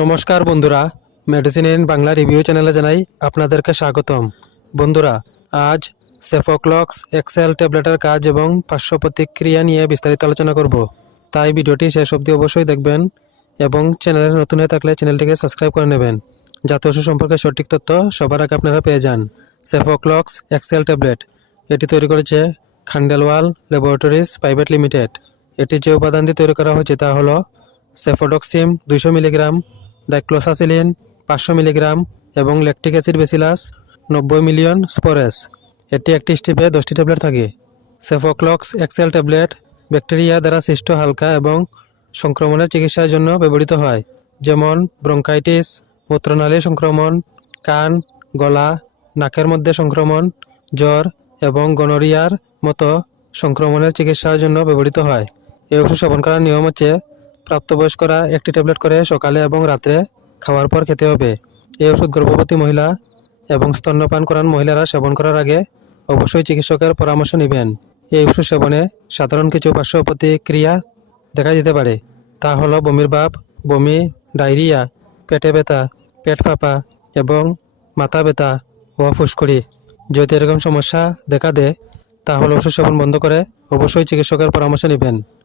নমস্কার বন্ধুরা medicine in Bangla review চ্যানেলে জানাই আপনাদেরকে স্বাগতম। বন্ধুরা, আজ সেফোক্লক্স এক্সেল ট্যাবলেটের কাজ এবং পার্শ্ব প্রতিক্রিয়া নিয়ে বিস্তারিত আলোচনা করব। তাই ভিডিওটি শেষ অবধি অবশ্যই দেখবেন এবং চ্যানেলে নতুন হয়ে থাকলে চ্যানেলটিকে সাবস্ক্রাইব করে নেবেন। যাতে ওষুধ সম্পর্কে সঠিক তথ্য সবার আগে আপনারা পেয়ে যান। সেফোক্লক্স এক্সেল ট্যাবলেট এটি তৈরি করেছে খান্ডেলওয়াল ল্যাবরেটরিজ প্রাইভেট লিমিটেড এটি যে উপাদান দিয়ে তৈরি করা হয়েছে তা হলো সেফোডক্সিম দুইশো মিলিগ্রাম ডাইক্লোসাসিলিন, পাঁচশো মিলিগ্রাম এবং ল্যাকটিক অ্যাসিড বেসিলাস, নব্বই মিলিয়ন স্পোরেস। এটি একটি স্টিপে দশটি ট্যাবলেট থাকে। সেফোক্লক্স এক্সেল ট্যাবলেট, ব্যাকটেরিয়া দ্বারা সৃষ্ট হালকা এবং সংক্রমণের চিকিৎসার জন্য ব্যবহৃত হয়, যেমন ব্রঙ্কাইটিস মূত্রনালীর সংক্রমণ, কান, গলা, নাকের মধ্যে সংক্রমণ, জ্বর এবং গনোরিয়ার মতো সংক্রমণের চিকিৎসার জন্য ব্যবহৃত হয়। এই ওষুধ সেবন করার নিয়ম হচ্ছে প্রাপ্তবয়স্করা একটি ট্যাবলেট করে সকালে এবং রাত্রে খাওয়ার পর খেতে হবে। এই ওষুধ গর্ভবতী মহিলা এবং স্তন্যপান করান মহিলারা সেবন করার আগে অবশ্যই চিকিৎসকের পরামর্শ নেবেন। এই ওষুধ সেবনে সাধারণ কিছু পার্শ্ব প্রতিক্রিয়া দেখা দিতে পারে। তা হলো বমির ভাব, বমি, ডায়রিয়া, পেটে ব্যথা, পেট ফাঁপা এবং মাথা ব্যথা ও ফুসকুড়ি। যদি এরকম সমস্যা দেখা দেয়, তাহলে ওষুধ সেবন বন্ধ করে অবশ্যই চিকিৎসকের পরামর্শ নেবেন।